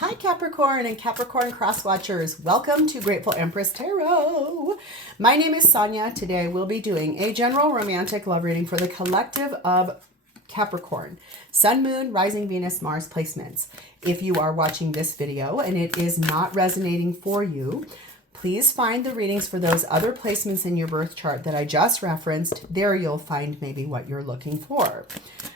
Hi Capricorn and Capricorn cross watchers. Welcome to Grateful Empress Tarot. My name is Sonia. Today we'll be doing a general romantic love reading for the collective of Capricorn, Sun, Moon, Rising, Venus, Mars placements. If you are watching this video and it is not resonating for you, please find the readings for those other placements in your birth chart that I just referenced. There you'll find maybe what you're looking for.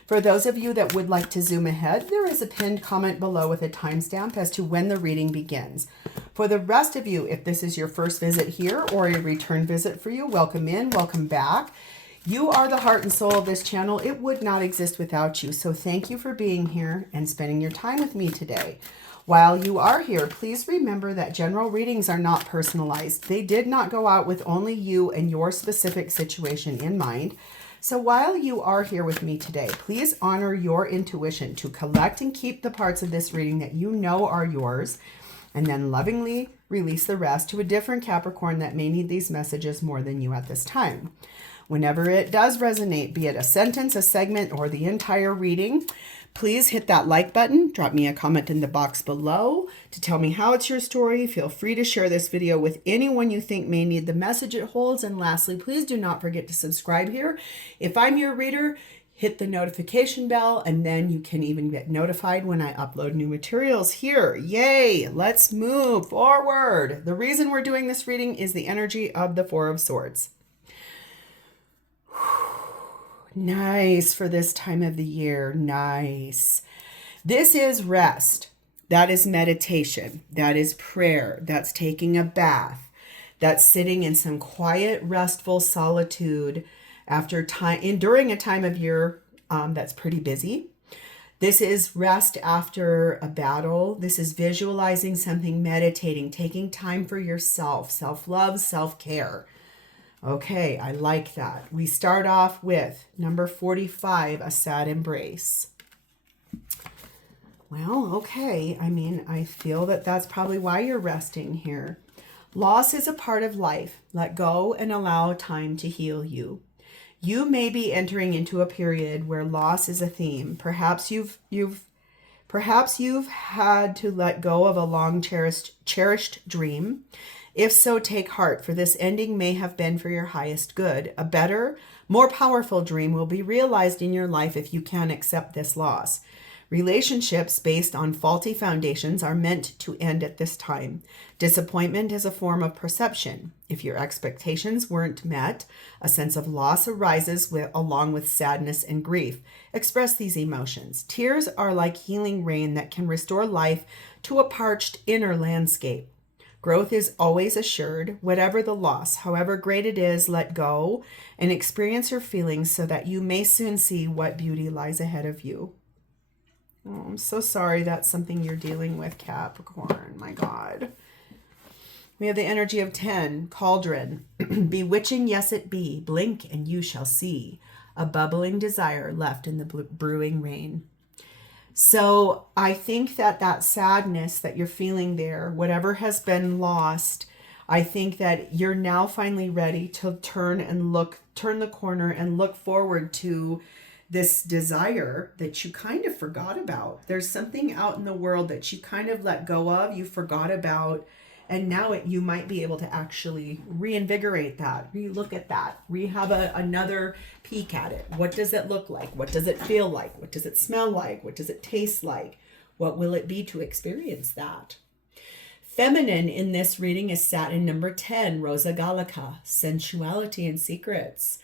For those of you that would like to zoom ahead, there is a pinned comment below with a timestamp as to when the reading begins. For the rest of you, if this is your first visit here or a return visit for you, welcome in, welcome back. You are the heart and soul of this channel. It would not exist without you. So thank you for being here and spending your time with me today. While you are here, please remember that general readings are not personalized. They did not go out with only you and your specific situation in mind. So while you are here with me today, please honor your intuition to collect and keep the parts of this reading that you know are yours, and then lovingly release the rest to a different Capricorn that may need these messages more than you at this time. Whenever it does resonate, be it a sentence, a segment, or the entire reading, please hit that like button. Drop me a comment in the box below to tell me how it's your story. Feel free to share this video with anyone you think may need the message it holds. And lastly, please do not forget to subscribe here. If I'm your reader, hit the notification bell, and then you can even get notified when I upload new materials here. Yay! Let's move forward. The reason we're doing this reading is the energy of the Four of Swords. Nice for this time of the year. Nice. This is rest. That is meditation. That is prayer. That's taking a bath. That's sitting in some quiet, restful solitude after time, during a time of year that's pretty busy. This is rest after a battle. This is visualizing something, meditating, taking time for yourself, self-love, self-care. Okay, I like that. We start off with number 45, a sad embrace. Well, okay. I mean, I feel that that's probably why you're resting here. Loss is a part of life. Let go and allow time to heal you. You may be entering into a period where loss is a theme. Perhaps you've had to let go of a long cherished dream. If so, take heart, for this ending may have been for your highest good. A better, more powerful dream will be realized in your life if you can accept this loss. Relationships based on faulty foundations are meant to end at this time. Disappointment is a form of perception. If your expectations weren't met, a sense of loss arises along with sadness and grief. Express these emotions. Tears are like healing rain that can restore life to a parched inner landscape. Growth is always assured. Whatever the loss, however great it is, let go and experience your feelings so that you may soon see what beauty lies ahead of you. Oh, I'm so sorry that's something you're dealing with, Capricorn. My God. We have the energy of 10, cauldron. Bewitching, yes it be. Blink and you shall see. A bubbling desire left in the brewing rain. So I think that sadness that you're feeling there, whatever has been lost, I think that you're now finally ready to turn the corner and look forward to this desire that you kind of forgot about. There's something out in the world that you kind of let go of, you forgot about, and now you might be able to actually reinvigorate that, re-look at that, have another peek at it. What does it look like? What does it feel like? What does it smell like? What does it taste like? What will it be to experience that? Feminine in this reading is Saturn number 10, Rosa Gallica, sensuality and secrets.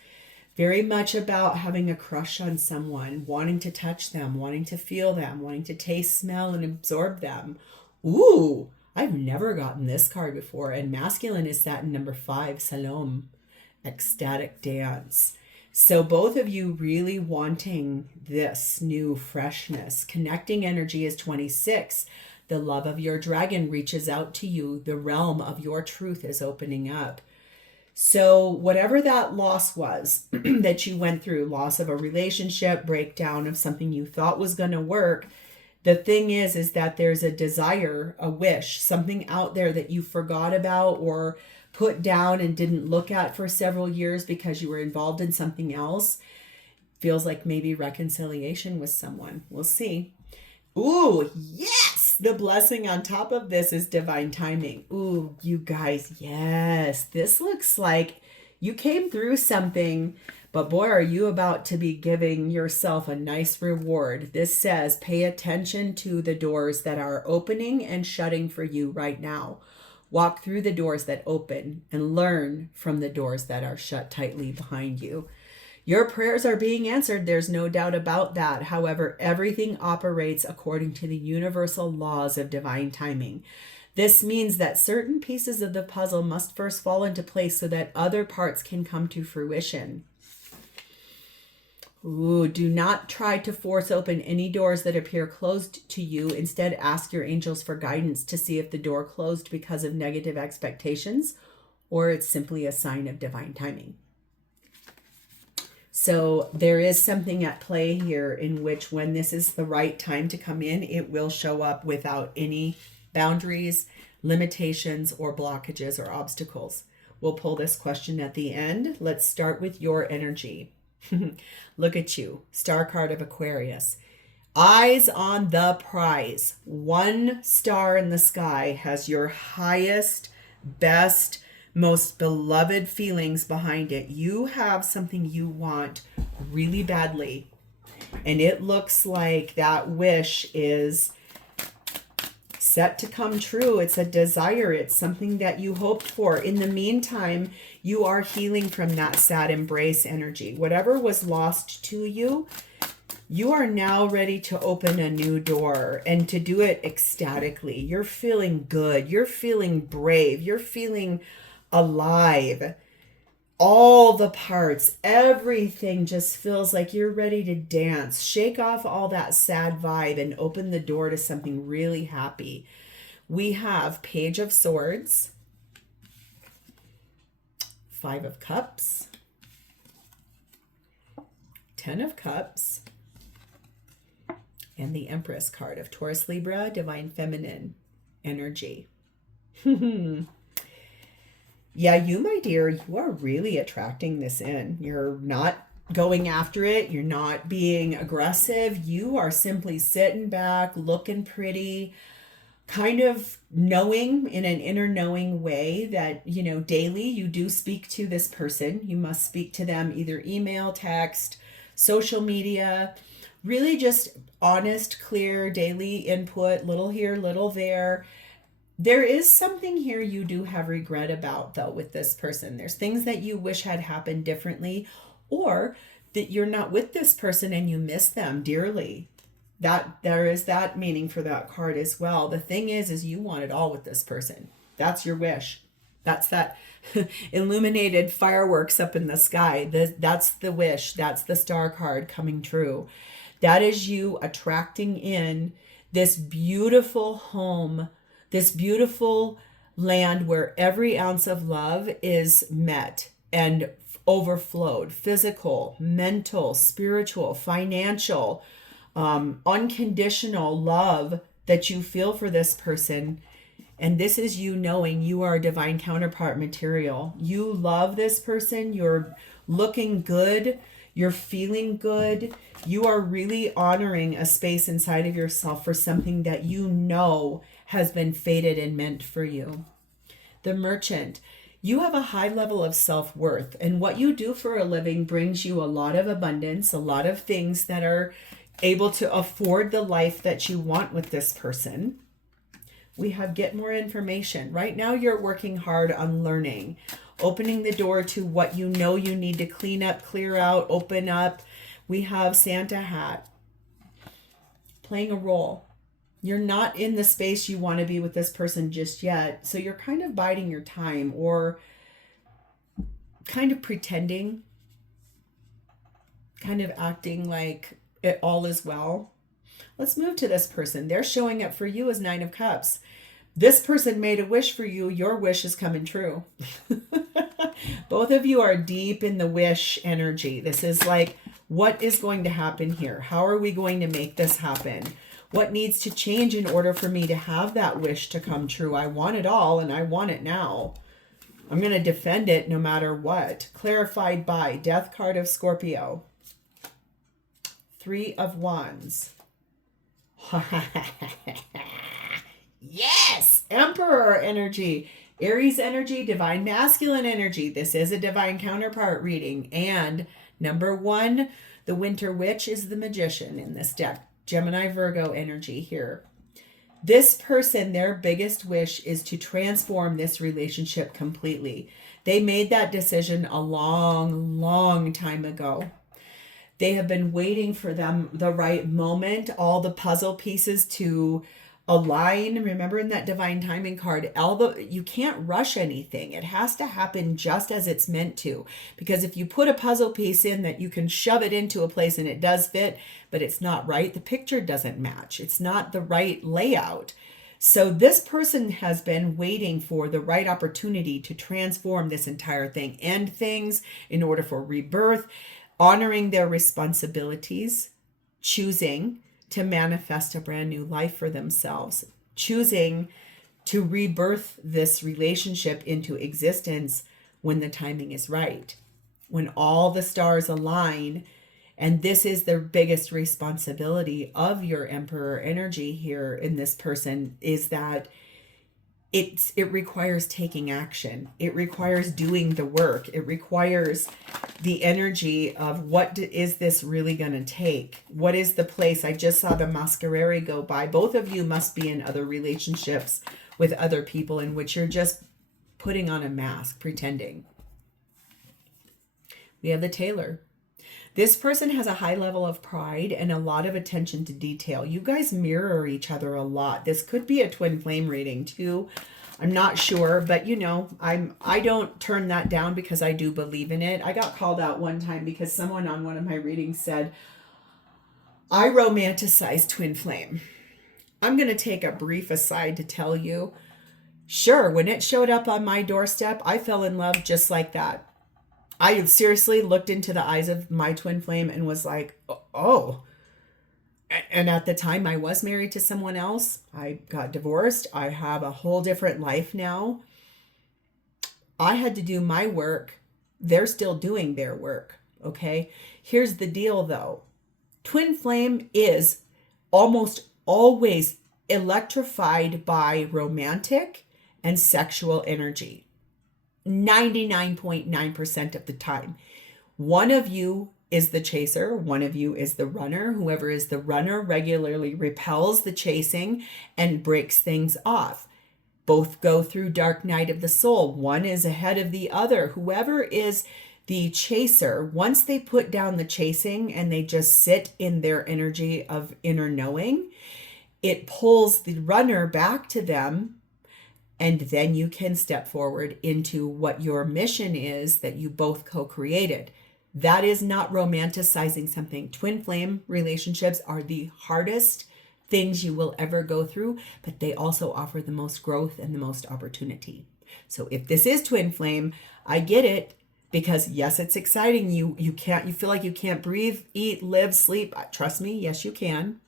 Very much about having a crush on someone, wanting to touch them, wanting to feel them, wanting to taste, smell, and absorb them. Ooh! I've never gotten this card before. And masculine is Saturn number 5, Salome, ecstatic dance. So both of you really wanting this new freshness. Connecting energy is 26. The love of your dragon reaches out to you. The realm of your truth is opening up. So whatever that loss was that you went through, loss of a relationship, breakdown of something you thought was going to work, the thing is that there's a desire, a wish, something out there that you forgot about or put down and didn't look at for several years because you were involved in something else. Feels like maybe reconciliation with someone. We'll see. Ooh, yes! The blessing on top of this is divine timing. Ooh, you guys, yes. This looks like you came through something, but boy, are you about to be giving yourself a nice reward. This says, pay attention to the doors that are opening and shutting for you right now. Walk through the doors that open and learn from the doors that are shut tightly behind you. Your prayers are being answered. There's no doubt about that. However, everything operates according to the universal laws of divine timing. This means that certain pieces of the puzzle must first fall into place so that other parts can come to fruition. Ooh, do not try to force open any doors that appear closed to you. Instead, ask your angels for guidance to see if the door closed because of negative expectations or it's simply a sign of divine timing. So there is something at play here in which when this is the right time to come in, it will show up without any boundaries, limitations, or blockages or obstacles. We'll pull this question at the end. Let's start with your energy. Look at you, star card of Aquarius. Eyes on the prize. 1 star in the sky has your highest, best, most beloved feelings behind it. You have something you want really badly, and it looks like that wish is set to come true. It's a desire. It's something that you hoped for. In the meantime, you are healing from that sad embrace energy. Whatever was lost to you, you are now ready to open a new door and to do it ecstatically. You're feeling good. You're feeling brave. You're feeling alive. All the parts, everything just feels like you're ready to dance. Shake off all that sad vibe and open the door to something really happy. We have Page of Swords, 5 of Cups, 10 of Cups, and the Empress card of Taurus, Libra, Divine Feminine energy. Yeah, you, my dear, you are really attracting this in. You're not going after it. You're not being aggressive. You are simply sitting back, looking pretty, kind of knowing in an inner knowing way that, you know, daily you do speak to this person. You must speak to them either email, text, social media, really just honest, clear, daily input, little here, little there. There is something here you do have regret about, though, with this person. There's things that you wish had happened differently, or that you're not with this person and you miss them dearly. That there is that meaning for that card as well. The thing is you want it all with this person. That's your wish. That's that illuminated fireworks up in the sky. That's the wish. That's the star card coming true. That is you attracting in this beautiful home, this beautiful land where every ounce of love is met and overflowed. Physical, mental, spiritual, financial, unconditional love that you feel for this person. And this is you knowing you are divine counterpart material. You love this person. You're looking good. You're feeling good. You are really honoring a space inside of yourself for something that you know has been fated and meant for you. The Merchant. You have a high level of self-worth, and what you do for a living brings you a lot of abundance, a lot of things that are able to afford the life that you want with this person. We have get more information. Right now you're working hard on learning, opening the door to what you know you need to clean up, clear out, open up. We have Santa hat, playing a role. You're not in the space you want to be with this person just yet. So you're kind of biding your time or kind of pretending, kind of acting like it all is well. Let's move to this person. They're showing up for you as 9 of Cups. This person made a wish for you. Your wish is coming true. Both of you are deep in the wish energy. This is like, what is going to happen here? How are we going to make this happen? What needs to change in order for me to have that wish to come true? I want it all and I want it now. I'm going to defend it no matter what. Clarified by Death card of Scorpio. 3 of Wands. Emperor energy, Aries energy, divine masculine energy. This is a divine counterpart reading. And number 1, the Winter Witch is the magician in this deck. Gemini Virgo energy here. This person, their biggest wish is to transform this relationship completely. They made that decision a long time ago. They have been waiting for the right moment, all the puzzle pieces to align. Remember in that divine timing card, you can't rush anything. It has to happen just as it's meant to. Because if you put a puzzle piece in that you can shove it into a place and it does fit, but it's not right, the picture doesn't match. It's not the right layout. So this person has been waiting for the right opportunity to transform this entire thing, end things in order for rebirth, honoring their responsibilities, choosing to manifest a brand new life for themselves, choosing to rebirth this relationship into existence when the timing is right, when all the stars align. And this is the biggest responsibility of your Emperor energy here in this person, is that it requires taking action. It requires doing the work. It requires the energy of what is this really going to take? What is the place? I just saw the Masquerade go by. Both of you must be in other relationships with other people in which you're just putting on a mask, pretending. We have the Tailor. This person has a high level of pride and a lot of attention to detail. You guys mirror each other a lot. This could be a twin flame reading too. I'm not sure, but you know, I don't turn that down because I do believe in it. I got called out one time because someone on one of my readings said, I romanticize twin flame. I'm going to take a brief aside to tell you, sure, when it showed up on my doorstep, I fell in love just like that. I seriously looked into the eyes of my twin flame and was like, oh. And at the time I was married to someone else. I got divorced. I have a whole different life now. I had to do my work. They're still doing their work. Okay. Here's the deal though. Twin flame is almost always electrified by romantic and sexual energy. 99.9% of the time. One of you is the chaser, one of you is the runner. Whoever is the runner regularly repels the chasing and breaks things off. Both go through dark night of the soul. One is ahead of the other. Whoever is the chaser, once they put down the chasing and they just sit in their energy of inner knowing, it pulls the runner back to them. And then you can step forward into what your mission is that you both co-created. That is not romanticizing something. Twin flame relationships are the hardest things you will ever go through, but they also offer the most growth and the most opportunity. So if this is twin flame, I get it, because yes, it's exciting. You feel like you can't breathe, eat, live, sleep. Trust me, yes, you can.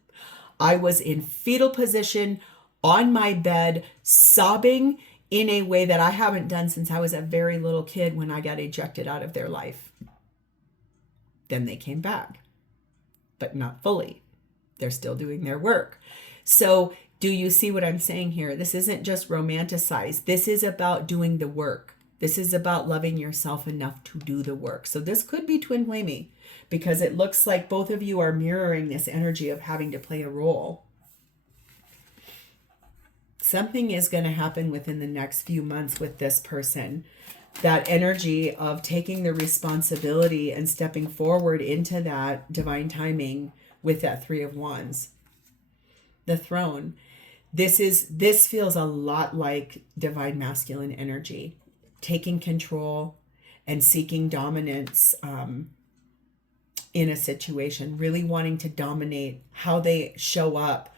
I was in fetal position on my bed, sobbing in a way that I haven't done since I was a very little kid when I got ejected out of their life. Then they came back, but not fully. They're still doing their work. So do you see what I'm saying here? This isn't just romanticized. This is about doing the work. This is about loving yourself enough to do the work. So this could be twin flamey, because it looks like both of you are mirroring this energy of having to play a role. Something is going to happen within the next few months with this person. That energy of taking the responsibility and stepping forward into that divine timing with that 3 of Wands. The Throne. This feels a lot like divine masculine energy. Taking control and seeking dominance in a situation. Really wanting to dominate how they show up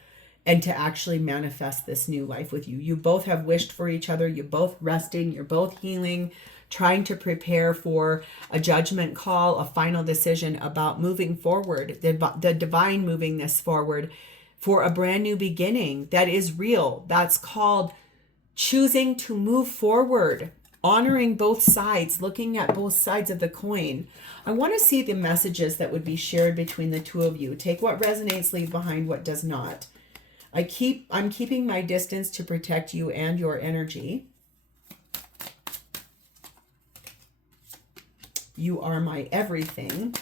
and to actually manifest this new life with you. You both have wished for each other. You're both resting. You're both healing, trying to prepare for a judgment call, a final decision about moving forward, the divine moving this forward for a brand new beginning that is real. That's called choosing to move forward, honoring both sides, looking at both sides of the coin. I want to see the messages that would be shared between the two of you. Take what resonates, leave behind what does not. I'm keeping my distance to protect you and your energy. You are my everything.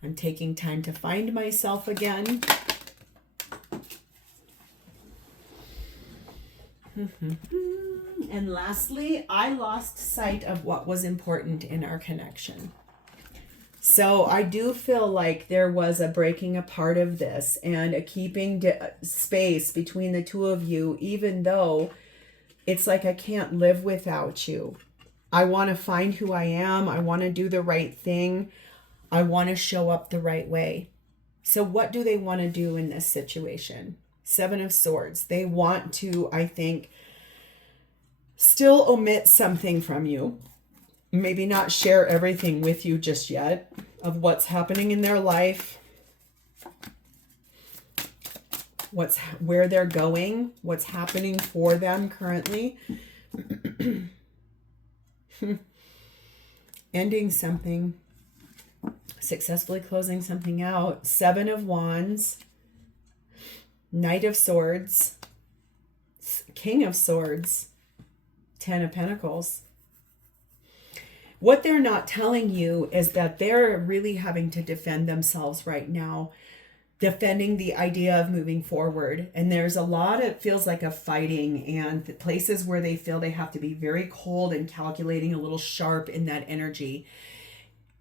I'm taking time to find myself again. And lastly, I lost sight of what was important in our connection. So I do feel like there was a breaking apart of this and a keeping space between the two of you, even though it's like I can't live without you. I want to find who I am. I want to do the right thing. I want to show up the right way. So what do they want to do in this situation? Seven of Swords. They want to, I think, still omit something from you. Maybe not share everything with you just yet of what's happening in their life, where they're going, what's happening for them currently. Ending something, successfully closing something out. Seven of Wands, Knight of Swords, King of Swords, Ten of Pentacles. What they're not telling you is that they're really having to defend themselves right now, defending the idea of moving forward. And there's a lot, it feels like, of fighting and the places where they feel they have to be very cold and calculating, a little sharp in that energy,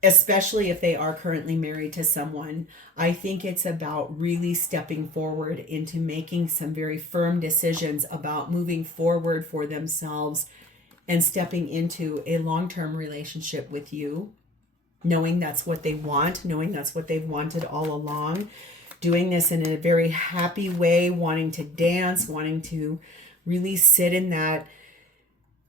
especially if they are currently married to someone. I think it's about really stepping forward into making some very firm decisions about moving forward for themselves and stepping into a long-term relationship with you, knowing that's what they want, knowing that's what they've wanted all along, doing this in a very happy way, wanting to dance, wanting to really sit in that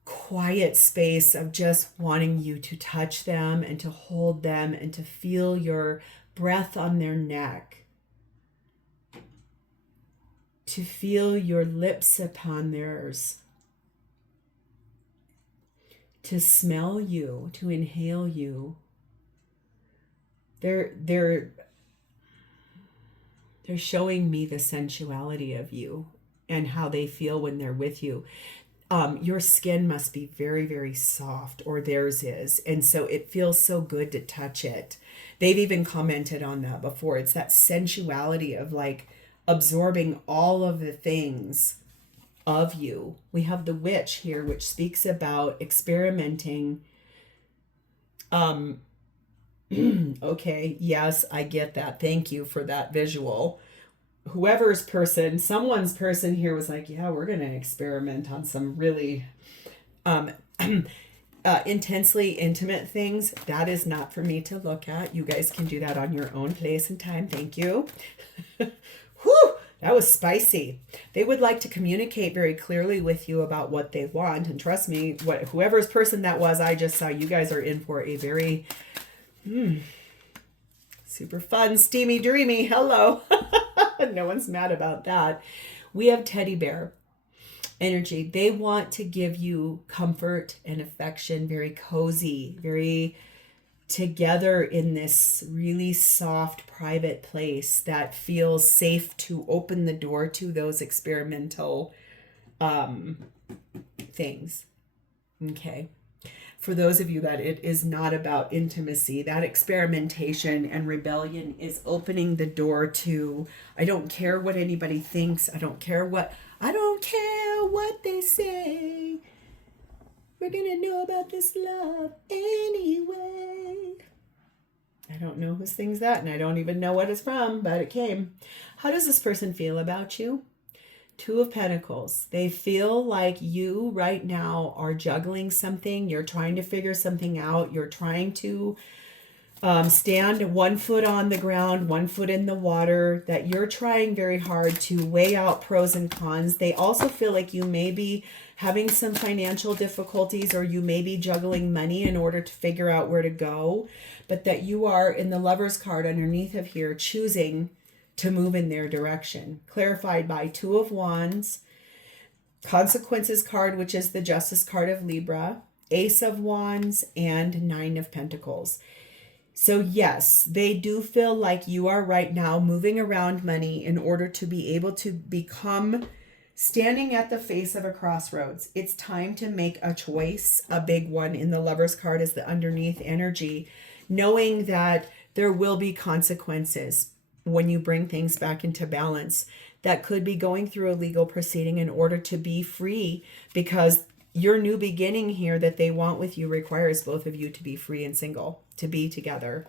quiet space of just wanting you to touch them and to hold them and to feel your breath on their neck, to feel your lips upon theirs, to smell you, to inhale you. They're showing me the sensuality of you and how they feel when they're with you. Your skin must be very, very soft, or theirs is. And so it feels so good to touch it. They've even commented on that before. It's that sensuality of like absorbing all of the things of you. We have the Witch here, which speaks about experimenting. Okay, yes, I get that. Thank you for that visual. Someone's person here was like, yeah, we're going to experiment on some really intensely intimate things. That is not for me to look at. You guys can do that on your own place and time. Thank you. Whew, that was spicy. They would like to communicate very clearly with you about what they want. And trust me, whoever's person that was, I just saw you guys are in for a very super fun, steamy, dreamy. Hello. No one's mad about that. We have teddy bear energy. They want to give you comfort and affection, very cozy, very together in this really soft, private place that feels safe to open the door to those experimental things. Okay. For those of you that it is not about intimacy, that experimentation and rebellion is opening the door to, I don't care what anybody thinks. I don't care what they say. We're going to know about this love anyway. I don't know who sings that, and I don't even know what it's from, but it came. How does this person feel about you? Two of Pentacles. They feel like you right now are juggling something. You're trying to figure something out. You're trying to stand one foot on the ground, one foot in the water, that you're trying very hard to weigh out pros and cons. They also feel like you may be having some financial difficulties, or you may be juggling money in order to figure out where to go, but that you are, in the Lover's card underneath of here, choosing to move in their direction. Clarified by Two of Wands, Consequences card, which is the Justice card of Libra, Ace of Wands, and Nine of Pentacles. So yes, they do feel like you are right now moving around money in order to be able to become standing at the face of a crossroads. It's time to make a choice, a big one. In the Lover's card is the underneath energy, knowing that there will be consequences when you bring things back into balance. That could be going through a legal proceeding in order to be free, because your new beginning here that they want with you requires both of you to be free and single, to be together.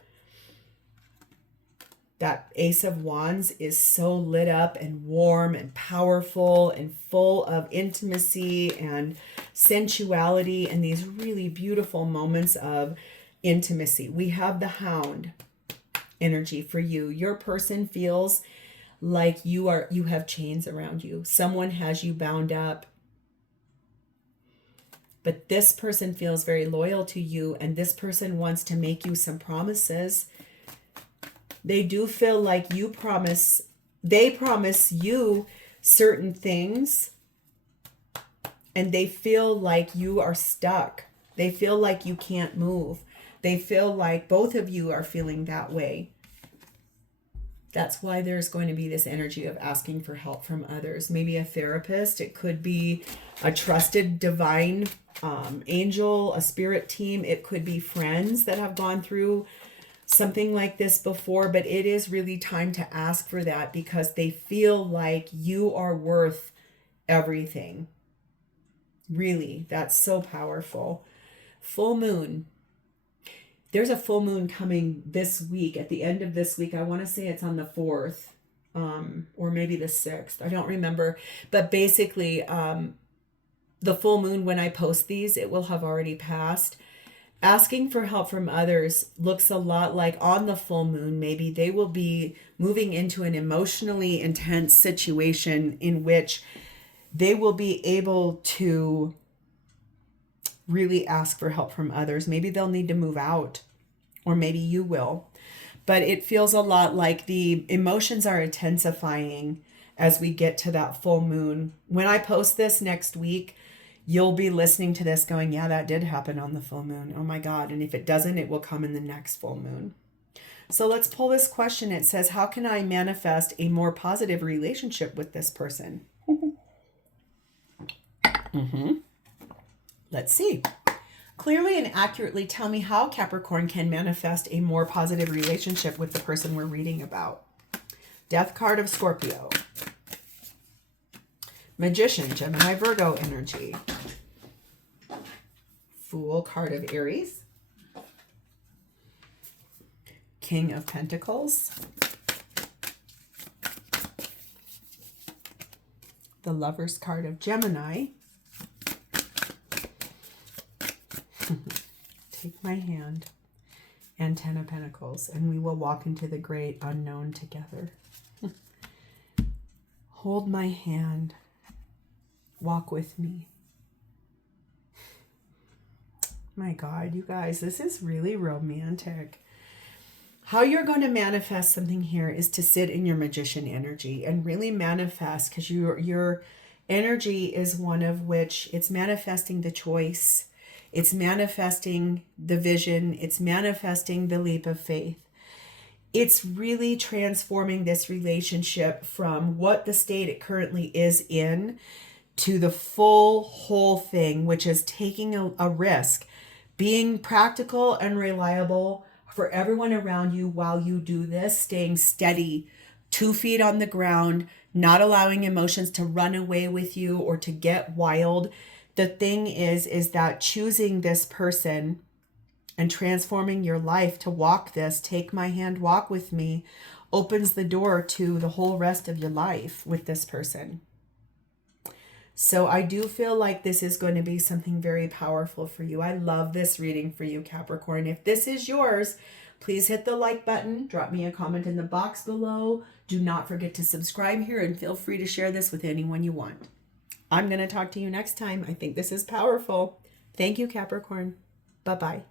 That Ace of Wands is so lit up and warm and powerful and full of intimacy and sensuality and these really beautiful moments of intimacy. We have the Hound energy for you. Your person feels like you have chains around you. Someone has you bound up. But this person feels very loyal to you, and this person wants to make you some promises. They do feel like they promise you certain things, and they feel like you are stuck. They feel like you can't move. They feel like both of you are feeling that way. That's why there's going to be this energy of asking for help from others. Maybe a therapist. It could be a trusted divine angel, a spirit team. It could be friends that have gone through something like this before, but it is really time to ask for that, because they feel like you are worth everything. Really, that's so powerful. Full moon. There's a full moon coming this week, at the end of this week. I want to say it's on the 4th, or maybe the 6th. I don't remember. But basically, the full moon, when I post these, it will have already passed. Asking for help from others looks a lot like on the full moon, maybe they will be moving into an emotionally intense situation in which they will be able to really ask for help from others. Maybe they'll need to move out, or maybe you will. But it feels a lot like the emotions are intensifying as we get to that full moon. When I post this next week, you'll be listening to this going, yeah, that did happen on the full moon. Oh my God. And if it doesn't, it will come in the next full moon. So let's pull this question. It says, how can I manifest a more positive relationship with this person? Let's see. Clearly and accurately tell me how Capricorn can manifest a more positive relationship with the person we're reading about. Death card of Scorpio. Magician, Gemini, Virgo energy. Fool card of Aries. King of Pentacles. The Lover's card of Gemini. Take my hand. And 10 of Pentacles. And we will walk into the great unknown together. Hold my hand. Walk with me. My God, you guys, this is really romantic. How you're going to manifest something here is to sit in your magician energy and really manifest, because your energy is one of which it's manifesting the choice. It's manifesting the vision. It's manifesting the leap of faith. It's really transforming this relationship from what the state it currently is in to the full whole thing, which is taking a risk, being practical and reliable for everyone around you while you do this, staying steady, 2 feet on the ground, not allowing emotions to run away with you or to get wild. The thing is that choosing this person and transforming your life to walk this, take my hand, walk with me, opens the door to the whole rest of your life with this person. So I do feel like this is going to be something very powerful for you. I love this reading for you, Capricorn. If this is yours, please hit the like button. Drop me a comment in the box below. Do not forget to subscribe here, and feel free to share this with anyone you want. I'm going to talk to you next time. I think this is powerful. Thank you, Capricorn. Bye-bye.